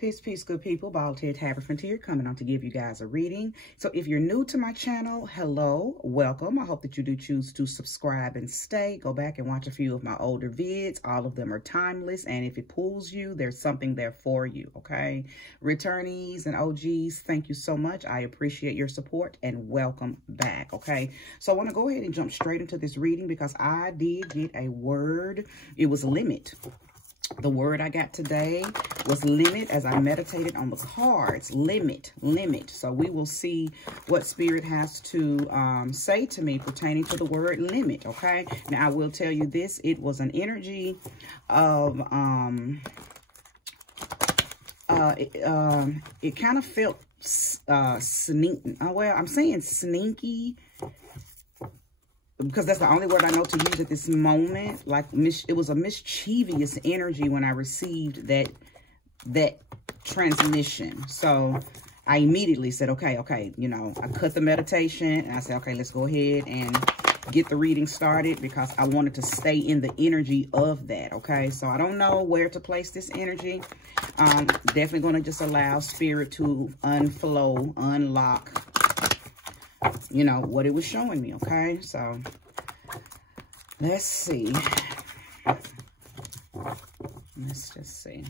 Peace, peace, good people. Bald-head Capricorn here, coming on to give you guys a reading. So if you're new to my channel, hello, welcome. I hope that you do choose to subscribe and stay. Go back and watch a few of my older vids. All of them are timeless, and if it pulls you, there's something there for you, okay? Returnees and OGs, thank you so much. I appreciate your support, and welcome back, okay? So I want to go ahead and jump straight into this reading because I did get a word. It was limit. The word I got today was limit as I meditated on the cards. Limit. So we will see what Spirit has to say to me pertaining to the word limit, okay? Now, I will tell you this. It was an energy of, it kind of felt sneaky. Well, I'm saying sneaky, because that's the only word I know to use at this moment. Like, it was a mischievous energy when I received that transmission. So I immediately said, okay, you know, I cut the meditation and I said, okay, let's go ahead and get the reading started because I wanted to stay in the energy of that, okay? So I don't know where to place this energy. Definitely going to just allow Spirit to unflow, unlock, you know, what it was showing me, okay? So let's see. Let's just see.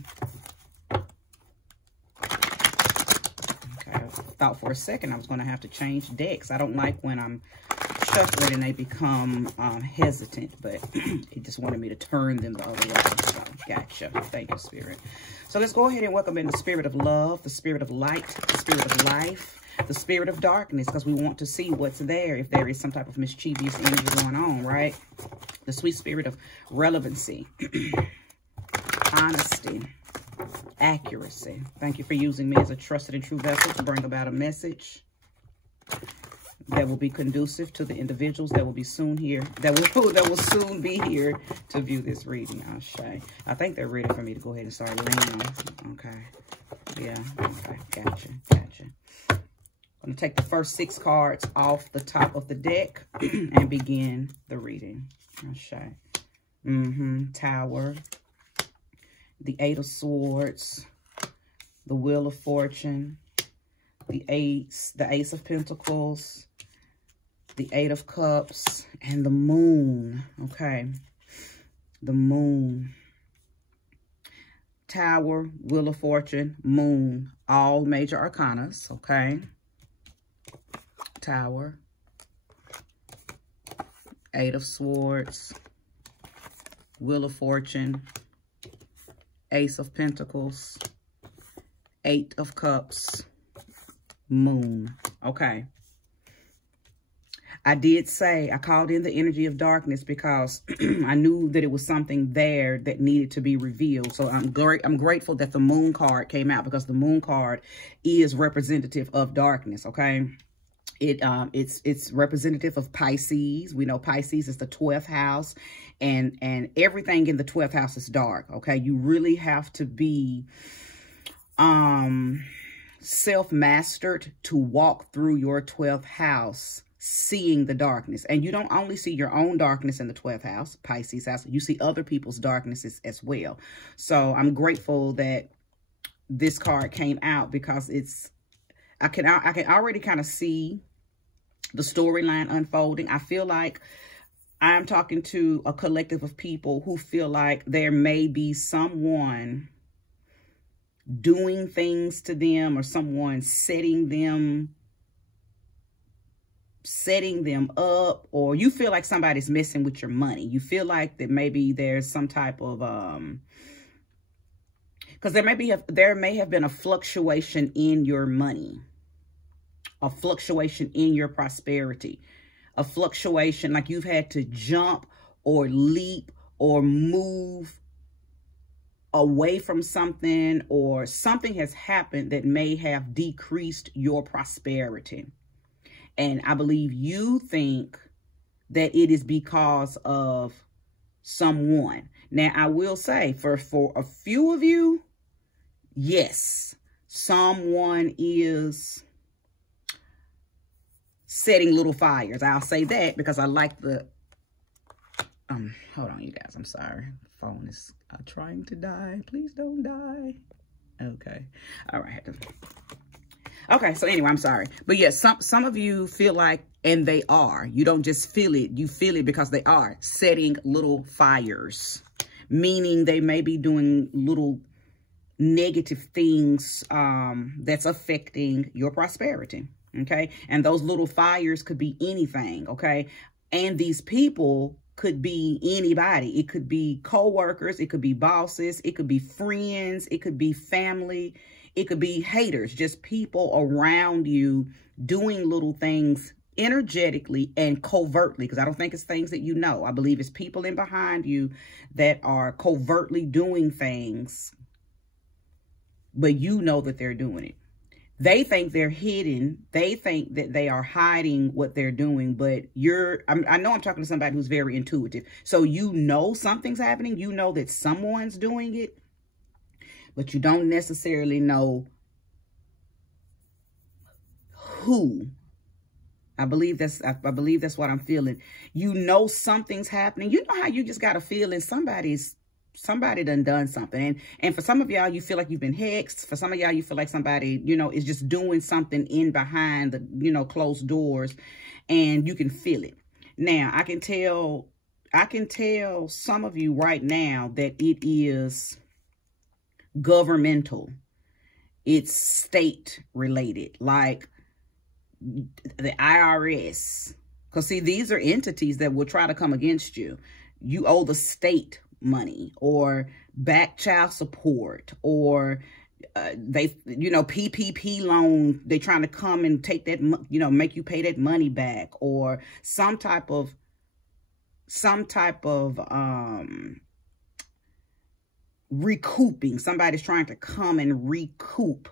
Okay, I thought for a second I was going to have to change decks. I don't like when I'm shuffling and they become hesitant, but it just wanted me to turn them the other way. So, gotcha. Thank you, Spirit. So let's go ahead and welcome in the spirit of love, the spirit of light, the spirit of life, the spirit of darkness, because we want to see what's there if there is some type of mischievous energy going on, right? The sweet spirit of relevancy, honesty, accuracy. Thank you for using me as a trusted and true vessel to bring about a message that will be conducive to the individuals that will be soon here, that will soon be here to view this reading. I think they're ready for me to go ahead and start leaning. Okay. Yeah. Okay. Gotcha. I'm going to take the first 6 cards off the top of the deck and begin the reading. Okay. Tower, the 8 of Swords, the Wheel of Fortune, the Ace of Pentacles, the 8 of Cups, and the Moon. Okay. The Moon. Tower, Wheel of Fortune, Moon, all major arcanas, okay? Tower, 8 of Swords, Wheel of Fortune, Ace of Pentacles, 8 of Cups, Moon. Okay. I did say I called in the energy of darkness because I knew that it was something there that needed to be revealed. So I'm grateful that the Moon card came out because the Moon card is representative of darkness, okay? It's representative of Pisces. We know Pisces is the 12th house, and everything in the 12th house is dark, okay? You really have to be self-mastered to walk through your 12th house seeing the darkness. And you don't only see your own darkness in the 12th house, Pisces house, you see other people's darknesses as well. So I'm grateful that this card came out because I can already kind of see the storyline unfolding. I feel like I'm talking to a collective of people who feel like there may be someone doing things to them or someone setting them up, or you feel like somebody's messing with your money. You feel like that maybe there's some type of because there may have been a fluctuation in your money, a fluctuation in your prosperity, a fluctuation like you've had to jump or leap or move away from something, or something has happened that may have decreased your prosperity. And I believe you think that it is because of someone. Now, I will say for a few of you, yes, someone is setting little fires. I'll say that because I like the, hold on, you guys. I'm sorry. Phone is trying to die. Please don't die. Okay. All right. Okay, so anyway, I'm sorry. But yes, some of you feel like, and they are. You don't just feel it. You feel it because they are setting little fires. Meaning they may be doing little negative things that's affecting your prosperity. Okay? And those little fires could be anything. Okay? And these people could be anybody. It could be co-workers. It could be bosses. It could be friends. It could be family. It could be haters, just people around you doing little things energetically and covertly, because I don't think it's things that you know. I believe it's people in behind you that are covertly doing things, but you know that they're doing it. They think they're hidden. They think that they are hiding what they're doing, but I know I'm talking to somebody who's very intuitive. So you know something's happening. You know that someone's doing it, but you don't necessarily know who. I believe that's what I'm feeling. You know something's happening. You know how you just got a feeling somebody done something. And for some of y'all, you feel like you've been hexed. For some of y'all, you feel like somebody, is just doing something in behind the, closed doors, and you can feel it. Now, I can tell some of you right now that it is governmental. It's state related, like the IRS. Because see, these are entities that will try to come against you. You owe the state money, or back child support, or they, PPP loan. They trying to come and take that, make you pay that money back, or some type of recouping. Somebody's trying to come and recoup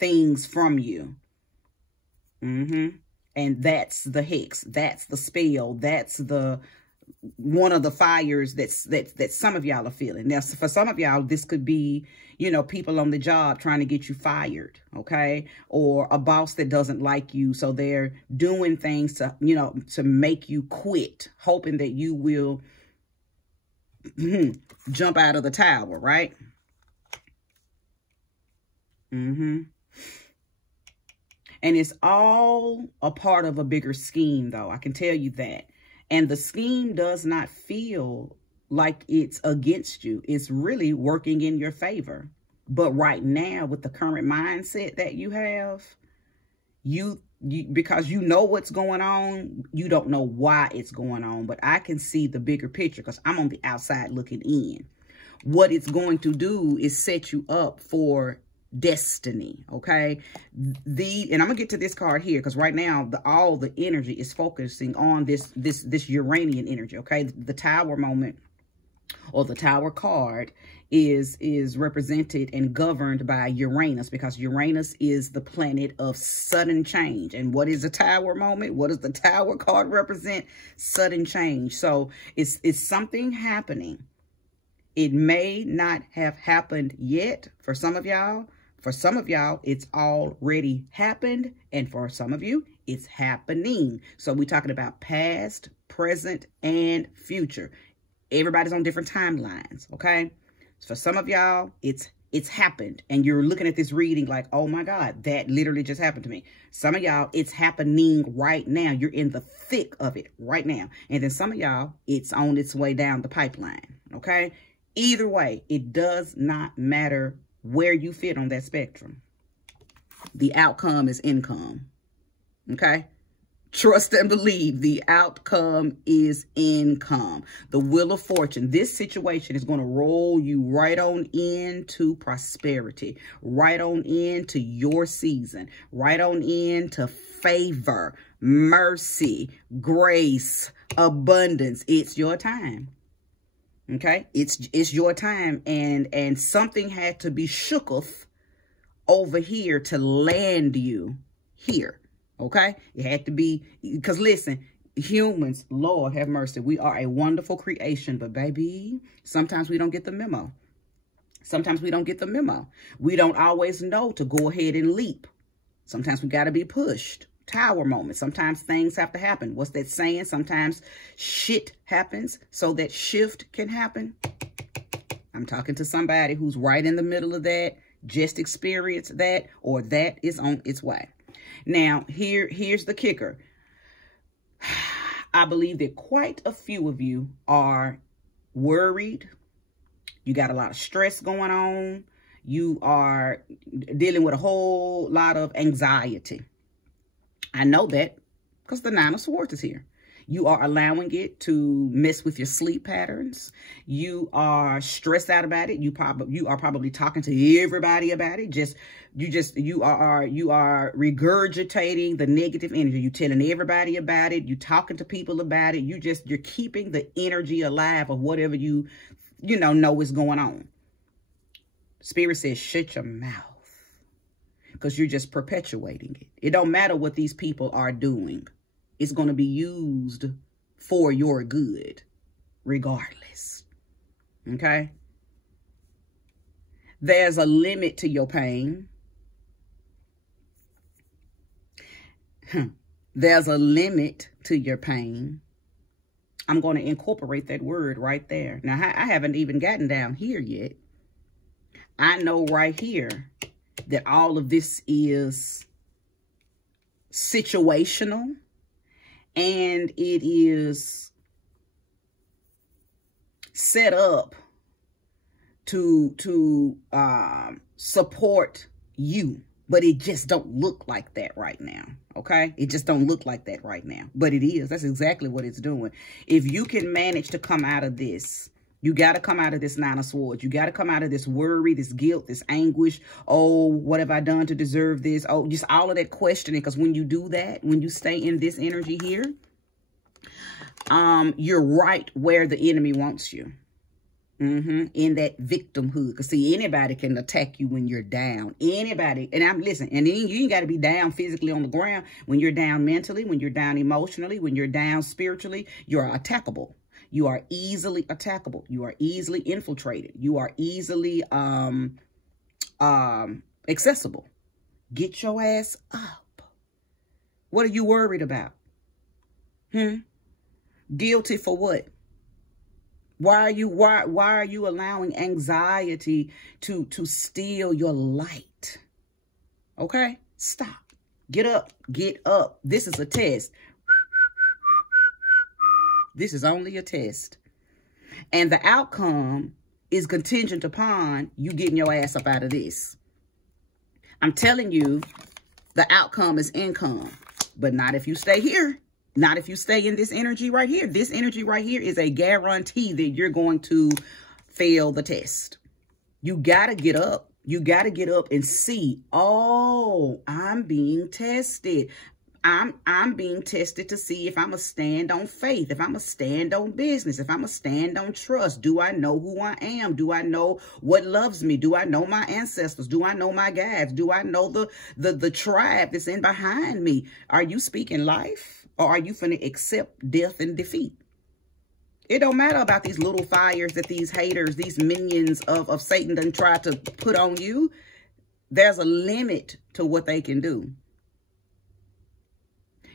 things from you. And that's the hex. That's the spell. That's one of the fires that some of y'all are feeling. Now, for some of y'all, this could be, people on the job trying to get you fired, okay? Or a boss that doesn't like you, so they're doing things to, to make you quit, hoping that you will jump out of the tower, right? And it's all a part of a bigger scheme, though. I can tell you that. And the scheme does not feel like it's against you. It's really working in your favor. But right now, with the current mindset that you have, because you know what's going on, you don't know why it's going on. But I can see the bigger picture because I'm on the outside looking in. What it's going to do is set you up for destiny, okay? And I'm gonna get to this card here because right now all the energy is focusing on this Uranian energy, okay? The Tower moment, or the Tower card, is represented and governed by Uranus, because Uranus is the planet of sudden change. And what is the Tower moment? What does the Tower card represent? Sudden change. So it's something happening. It may not have happened yet for some of y'all. For some of y'all, it's already happened. And for some of you, it's happening. So we're talking about past, present, and future. Everybody's on different timelines, okay? For some of y'all, it's happened. And you're looking at this reading like, oh my God, that literally just happened to me. Some of y'all, it's happening right now. You're in the thick of it right now. And then some of y'all, it's on its way down the pipeline, okay? Either way, it does not matter where you fit on that spectrum. The outcome is income, okay? Trust and believe. The outcome is income. The Wheel of Fortune. This situation is going to roll you right on into prosperity, right on into your season, right on into favor, mercy, grace, abundance. It's your time. Okay, it's your time, and something had to be shooketh over here to land you here. Okay, it had to be, because listen, humans, Lord have mercy, we are a wonderful creation, but baby, sometimes we don't get the memo. Sometimes we don't get the memo. We don't always know to go ahead and leap. Sometimes we got to be pushed. Tower moment. Sometimes things have to happen. What's that saying? Sometimes shit happens so that shift can happen. I'm talking to somebody who's right in the middle of that. just experienced that, or that is on its way. Now, here's the kicker. I believe that quite a few of you are worried. You got a lot of stress going on. You are dealing with a whole lot of anxiety. I know that because the Nine of Swords is here. You are allowing it to mess with your sleep patterns. You are stressed out about it. You are probably talking to everybody about it. You are regurgitating the negative energy. You telling everybody about it. You talking to people about it. You're keeping the energy alive of whatever you know is going on. Spirit says, shut your mouth, because you're just perpetuating it. It don't matter what these people are doing. It's going to be used for your good, regardless. Okay? There's a limit to your pain. There's a limit to your pain. I'm going to incorporate that word right there. Now, I haven't even gotten down here yet. I know right here that all of this is situational. And it is set up to support you. But it just don't look like that right now, okay? It just don't look like that right now. But it is. That's exactly what it's doing. If you can manage to come out of this, you got to come out of this Nine of Swords. You got to come out of this worry, this guilt, this anguish. Oh, what have I done to deserve this? Oh, just all of that questioning. Because when you do that, when you stay in this energy here, you're right where the enemy wants you. In that victimhood. Because see, anybody can attack you when you're down. Anybody. And I'm listening. And then you ain't got to be down physically on the ground. When you're down mentally, when you're down emotionally, when you're down spiritually, you're attackable. You are easily attackable. You are easily infiltrated. You are easily accessible. Get your ass up. What are you worried about? Guilty for what? Why are you allowing anxiety to steal your light? Okay? Stop. Get up. Get up. This is a test. This is only a test. And the outcome is contingent upon you getting your ass up out of this. I'm telling you, the outcome is income. But not if you stay here. Not if you stay in this energy right here. This energy right here is a guarantee that you're going to fail the test. You got to get up. You got to get up and see, oh, I'm being tested. I'm being tested to see if I'm going to stand on faith, if I'm going to stand on business, if I'm going to stand on trust. Do I know who I am? Do I know what loves me? Do I know my ancestors? Do I know my guides? Do I know the tribe that's in behind me? Are you speaking life, or are you finna accept death and defeat? It don't matter about these little fires that these haters, these minions of Satan done try to put on you. There's a limit to what they can do.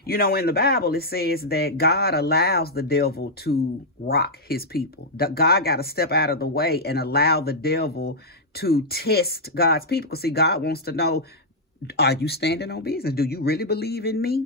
You know, in the Bible, it says that God allows the devil to rock his people. God got to step out of the way and allow the devil to test God's people. Because, see, God wants to know, are you standing on business? Do you really believe in me?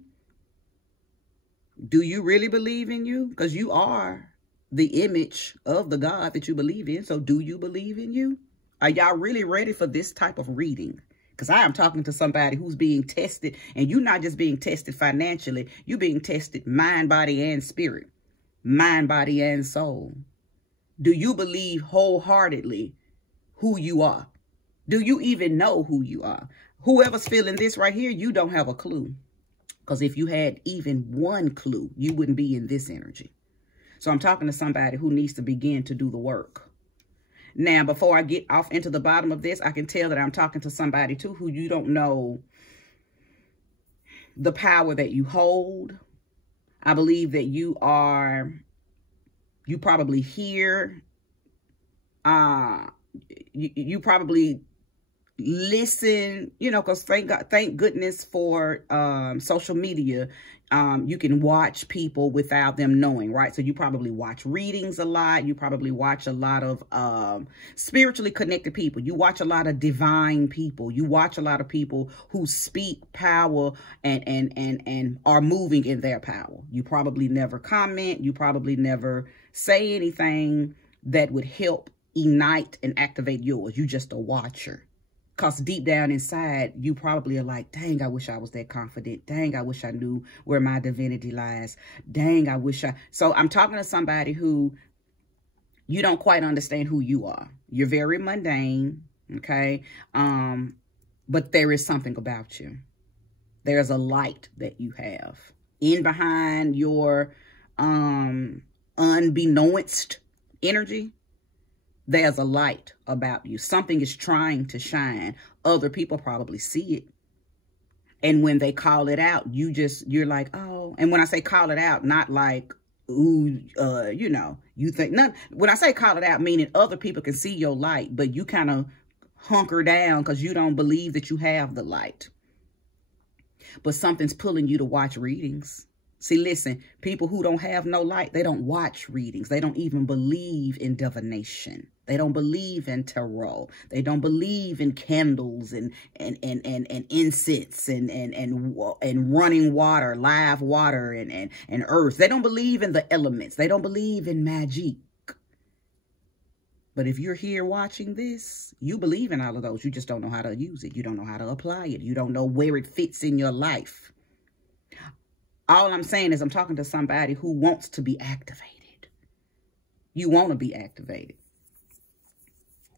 Do you really believe in you? Because you are the image of the God that you believe in. So do you believe in you? Are y'all really ready for this type of reading? Because I am talking to somebody who's being tested, and you're not just being tested financially. You're being tested mind, body, and spirit. Mind, body, and soul. Do you believe wholeheartedly who you are? Do you even know who you are? Whoever's feeling this right here, you don't have a clue. Because if you had even one clue, you wouldn't be in this energy. So I'm talking to somebody who needs to begin to do the work. Now, before I get off into the bottom of this, I can tell that I'm talking to somebody, too, who you don't know the power that you hold. I believe that you probably hear, you probably listen, you know, because thank goodness for social media. You can watch people without them knowing, right? So you probably watch readings a lot. You probably watch a lot of spiritually connected people. You watch a lot of divine people. You watch a lot of people who speak power and are moving in their power. You probably never comment. You probably never say anything that would help ignite and activate yours. You just a watcher. Because deep down inside, you probably are like, dang, I wish I was that confident. Dang, I wish I knew where my divinity lies. Dang, I wish I... So I'm talking to somebody who you don't quite understand who you are. You're very mundane, okay? But there is something about you. There's a light that you have. In behind your unbeknownst energy, there's a light about you. Something is trying to shine. Other people probably see it. And when they call it out, you're like, oh. And when I say call it out, not like, ooh, you know, you think none. When I say call it out, meaning other people can see your light, but you kind of hunker down because you don't believe that you have the light. But something's pulling you to watch readings. See, listen, people who don't have no light, they don't watch readings. They don't even believe in divination. They don't believe in tarot. They don't believe in candles and incense and running water, live water and earth. They don't believe in the elements. They don't believe in magic. But if you're here watching this, you believe in all of those. You just don't know how to use it. You don't know how to apply it. You don't know where it fits in your life. All I'm saying is I'm talking to somebody who wants to be activated. You want to be activated.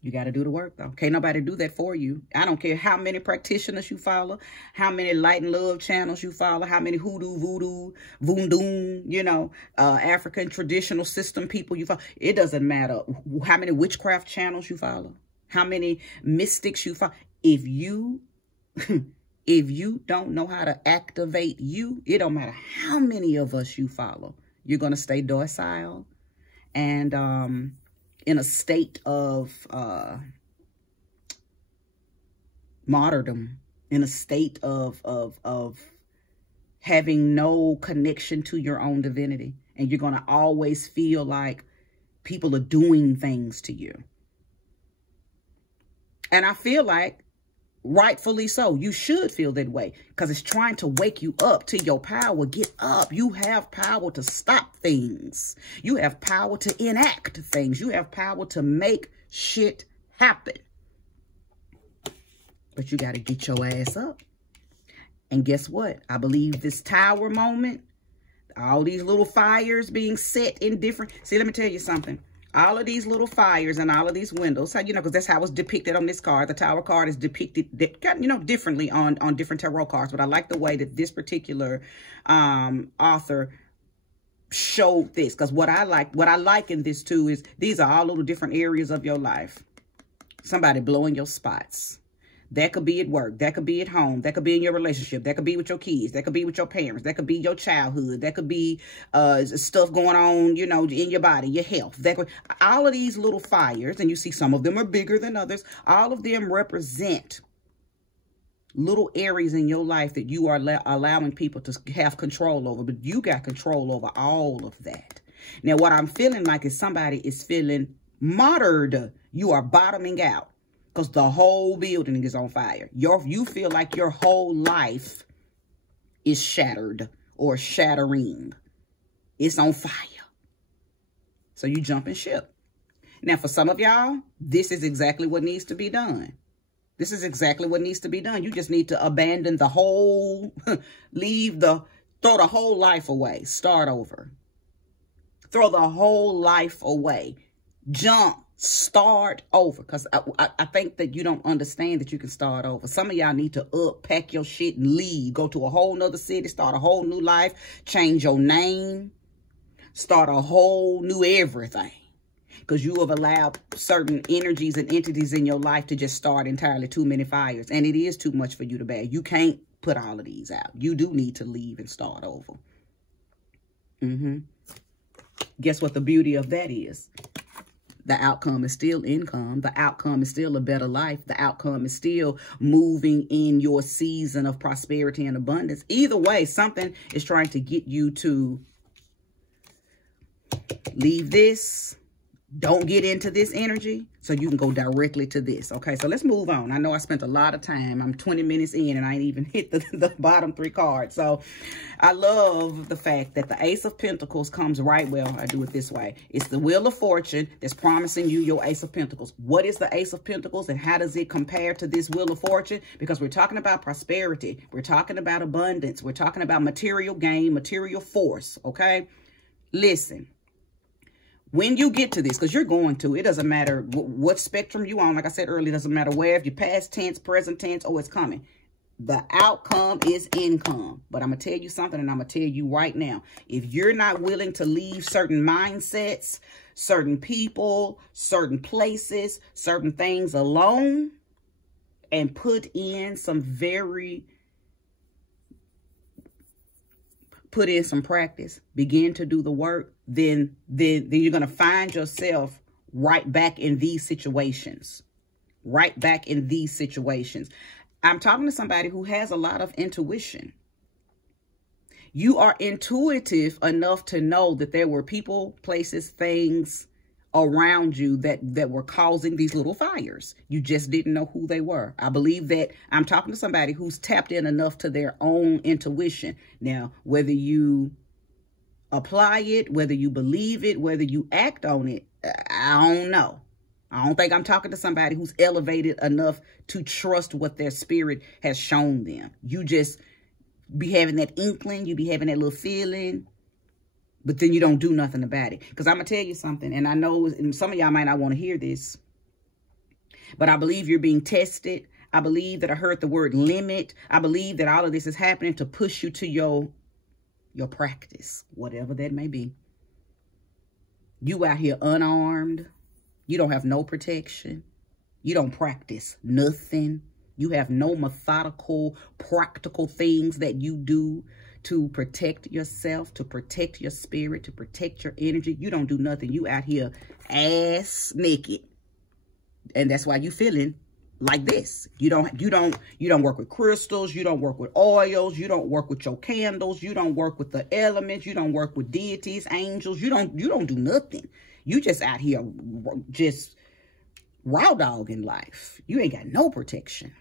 You got to do the work, though. Can't nobody do that for you. I don't care how many practitioners you follow, how many light and love channels you follow, how many hoodoo, voodoo, you know, African traditional system people you follow. It doesn't matter how many witchcraft channels you follow, how many mystics you follow. If you don't know how to activate you, it don't matter how many of us you follow. You're going to stay docile and in a state of martyrdom, in a state of having no connection to your own divinity. And you're going to always feel like people are doing things to you. And I feel like rightfully so. You should feel that way because it's trying to wake you up to your power. Get up. You have power to stop things. You have power to enact things. You have power to make shit happen. But you got to get your ass up. And guess what? I believe this tower moment, all these little fires being set in different... See, let me tell you something. All of these little fires and all of these windows, you know, because that's how it's depicted on this card. The tower card is depicted, you know, differently on different tarot cards. But I like the way that this particular author showed this. Because what I like in this too is these are all little different areas of your life. Somebody blowing your spots. That could be at work. That could be at home. That could be in your relationship. That could be with your kids. That could be with your parents. That could be your childhood. That could be stuff going on, you know, in your body, your health. That could, all of these little fires, and you see some of them are bigger than others. All of them represent little areas in your life that you are allowing people to have control over. But you got control over all of that. Now, what I'm feeling like is somebody is feeling martyred. You are bottoming out. Because the whole building is on fire. You feel like your whole life is shattered or shattering. It's on fire. So you jump and ship. Now, for some of y'all, this is exactly what needs to be done. This is exactly what needs to be done. You just need to abandon the whole, throw the whole life away. Start over. Throw the whole life away. Jump. Start over, because I think that you don't understand that you can start over. Some of y'all need to pack your shit and leave. Go to a whole nother city, start a whole new life, change your name, start a whole new everything. Because you have allowed certain energies and entities in your life to just start entirely too many fires. And it is too much for you to bear. You can't put all of these out. You do need to leave and start over. Guess what the beauty of that is? The outcome is still income. The outcome is still a better life. The outcome is still moving in your season of prosperity and abundance. Either way, something is trying to get you to leave this. Don't get into this energy so you can go directly to this. Okay, so let's move on. I know I spent a lot of time. I'm 20 minutes in and I ain't even hit the bottom 3 cards. So I love the fact that the Ace of Pentacles comes right. Well, I do it this way. It's the Wheel of Fortune that's promising you your Ace of Pentacles. What is the Ace of Pentacles and how does it compare to this Wheel of Fortune? Because we're talking about prosperity. We're talking about abundance. We're talking about material gain, material force. Okay, listen. When you get to this, because you're going to, it doesn't matter what spectrum you on. Like I said earlier, it doesn't matter where, if you're past tense, present tense, or it's coming. The outcome is income. But I'm going to tell you something, and I'm going to tell you right now. If you're not willing to leave certain mindsets, certain people, certain places, certain things alone, and put in some practice, begin to do the work, then you're going to find yourself right back in these situations. Right back in these situations. I'm talking to somebody who has a lot of intuition. You are intuitive enough to know that there were people, places, things around you that were causing these little fires. You just didn't know who they were. I believe that I'm talking to somebody who's tapped in enough to their own intuition. Now, whether you apply it, whether you believe it, whether you act on it, I don't know. I don't think I'm talking to somebody who's elevated enough to trust what their spirit has shown them. You just be having that inkling, you be having that little feeling, but then you don't do nothing about it. Because I'm going to tell you something, and I know some of y'all might not want to hear this, but I believe you're being tested. I believe that I heard the word limit. I believe that all of this is happening to push you to your practice, whatever that may be. You out here unarmed. You don't have no protection. You don't practice nothing. You have no methodical, practical things that you do to protect yourself, to protect your spirit, to protect your energy. You don't do nothing. You out here ass naked. And that's why you feeling like this. You don't work with crystals. You don't work with oils. You don't work with your candles. You don't work with the elements. You don't work with deities, angels. You don't do nothing. You just out here just raw dog in life. You ain't got no protection.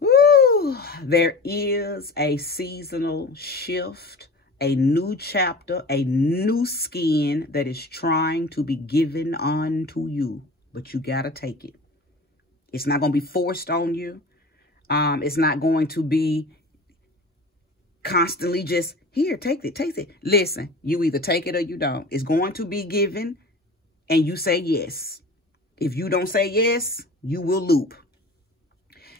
Woo! There is a seasonal shift, a new chapter, a new skin that is trying to be given unto you. But you got to take it. It's not going to be forced on you. It's not going to be constantly just, here, take it, take it. Listen, you either take it or you don't. It's going to be given and you say yes. If you don't say yes, you will loop.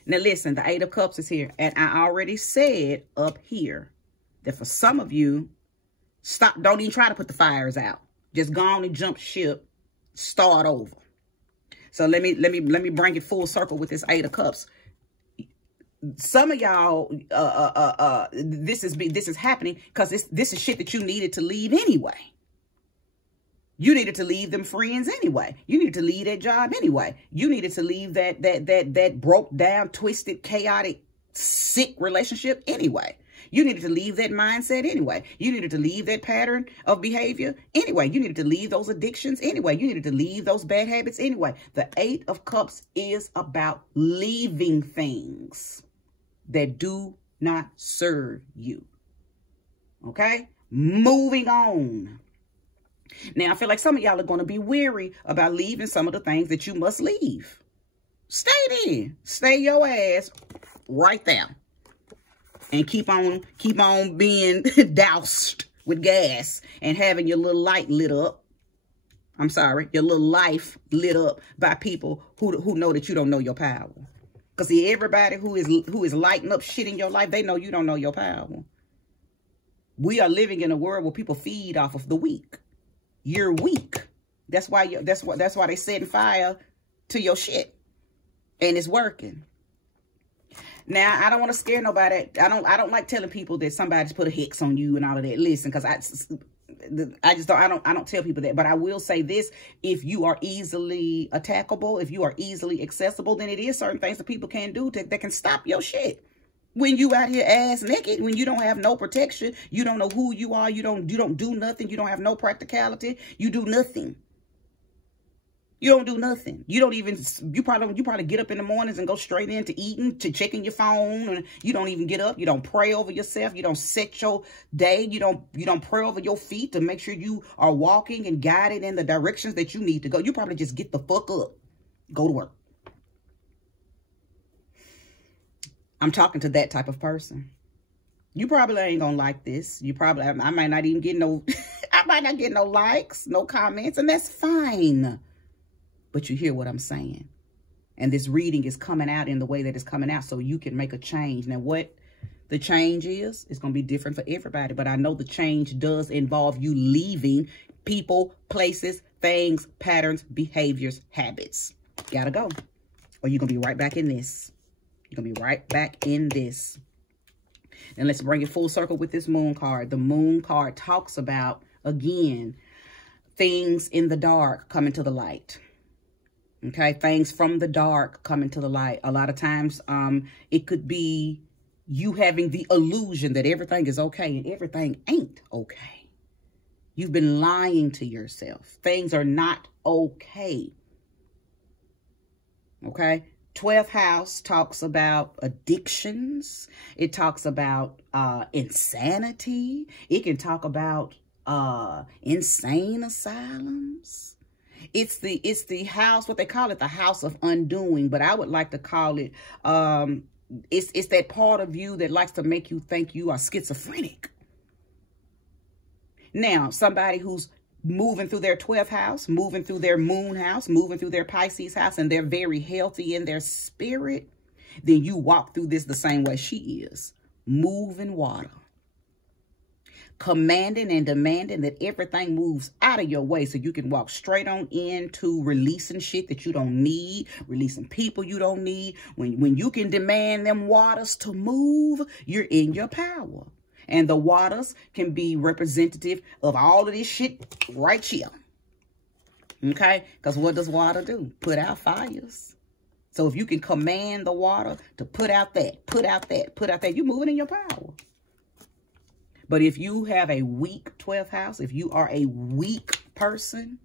Now listen, the 8 of Cups is here. And I already said up here that for some of you, don't even try to put the fires out. Just go on and jump ship, start over. So let me bring it full circle with this 8 of Cups. Some of y'all, this is happening because this is shit that you needed to leave anyway. You needed to leave them friends anyway. You needed to leave that job anyway. You needed to leave that broke down, twisted, chaotic, sick relationship anyway. You needed to leave that mindset anyway. You needed to leave that pattern of behavior anyway. You needed to leave those addictions anyway. You needed to leave those bad habits anyway. The 8 of Cups is about leaving things that do not serve you. Okay? Moving on. Now, I feel like some of y'all are going to be weary about leaving some of the things that you must leave. Stay there. Stay your ass right there. And keep on being doused with gas and having your little light lit up. I'm sorry, your little life lit up by people who know that you don't know your power. Because see, everybody who is lighting up shit in your life, they know you don't know your power. We are living in a world where people feed off of the weak. You're weak. That's why they setting fire to your shit. And it's working. Now, I don't want to scare nobody. I don't like telling people that somebody's put a hex on you and all of that. Listen, because I just don't, I don't tell people that, but I will say this: if you are easily attackable, if you are easily accessible, then it is certain things that people can do that can stop your shit. When you out here ass naked, when you don't have no protection, you don't know who you are, you don't do nothing, you don't have no practicality, you do nothing. You don't do nothing. You don't even, you probably get up in the mornings and go straight into eating, to checking your phone, and you don't even get up. You don't pray over yourself. You don't set your day. You don't pray over your feet to make sure you are walking and guided in the directions that you need to go. You probably just get the fuck up, go to work. I'm talking to that type of person. You probably ain't gonna like this. You probably, I might not even get no, I might not get no likes, no comments, and that's fine. But you hear what I'm saying. And this reading is coming out in the way that it's coming out so you can make a change. Now, what the change is, it's going to be different for everybody. But I know the change does involve you leaving people, places, things, patterns, behaviors, habits. Gotta go. Or you're going to be right back in this. You're going to be right back in this. And let's bring it full circle with this moon card. The moon card talks about, again, things in the dark coming to the light. Okay, things from the dark coming to the light. A lot of times, it could be you having the illusion that everything is okay and everything ain't okay. You've been lying to yourself. Things are not okay. Okay, 12th house talks about addictions. It talks about insanity. It can talk about insane asylums. It's the house, what they call it, the house of undoing, but I would like to call it, it's that part of you that likes to make you think you are schizophrenic. Now, somebody who's moving through their 12th house, moving through their moon house, moving through their Pisces house, and they're very healthy in their spirit, then you walk through this the same way she is, moving water. Commanding and demanding that everything moves out of your way so you can walk straight on into releasing shit that you don't need, releasing people you don't need. When you can demand them waters to move, you're in your power. And the waters can be representative of all of this shit right here. Okay? Because what does water do? Put out fires. So if you can command the water to put out that, put out that, put out that, you're moving in your power. But if you have a weak 12th house, if you are a weak person,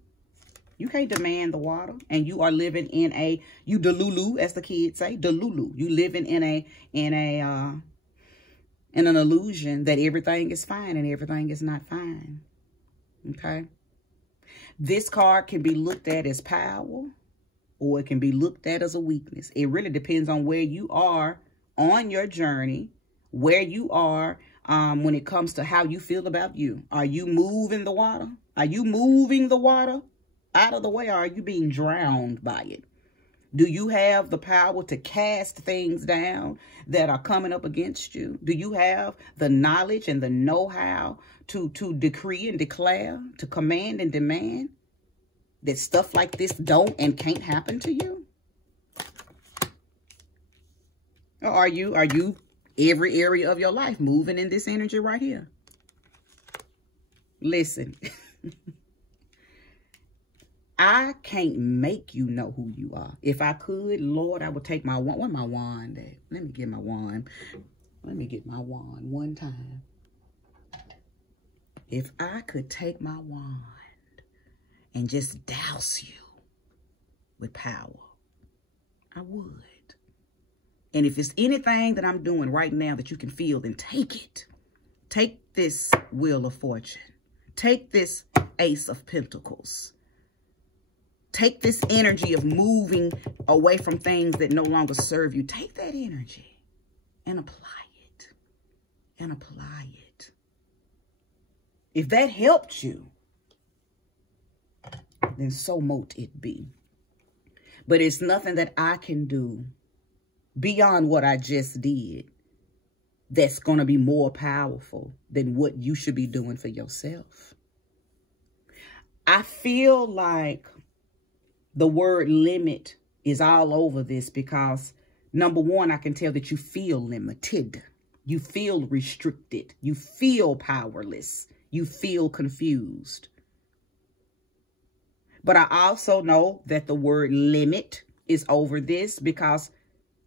you can't demand the water. And you are living in a, you delulu, as the kids say, delulu. You living in an illusion that everything is fine and everything is not fine. Okay? This card can be looked at as power or it can be looked at as a weakness. It really depends on where you are on your journey, where you are when it comes to how you feel about you. Are you moving the water? Are you moving the water out of the way, or are you being drowned by it? Do you have the power to cast things down that are coming up against you? Do you have the knowledge and the know-how to decree and declare, to command and demand that stuff like this don't and can't happen to you? Or are you every area of your life moving in this energy right here? Listen, I can't make you know who you are. If I could, Lord, I would take my wand. Where's my wand at? Let me get my wand. Let me get my wand one time. If I could take my wand and just douse you with power, I would. And if it's anything that I'm doing right now that you can feel, then take it. Take this Wheel of Fortune. Take this Ace of Pentacles. Take this energy of moving away from things that no longer serve you. Take that energy and apply it. And apply it. If that helped you, then so mote it be. But it's nothing that I can do beyond what I just did that's going to be more powerful than what you should be doing for yourself. I feel like the word limit is all over this because, number one, I can tell that you feel limited. You feel restricted. You feel powerless You feel confused. But I also know that the word limit is over this, because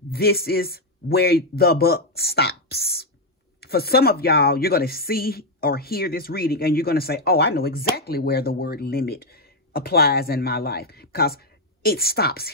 this is where the buck stops. For some of y'all, you're going to see or hear this reading and you're going to say, oh, I know exactly where the word limit applies in my life, because it stops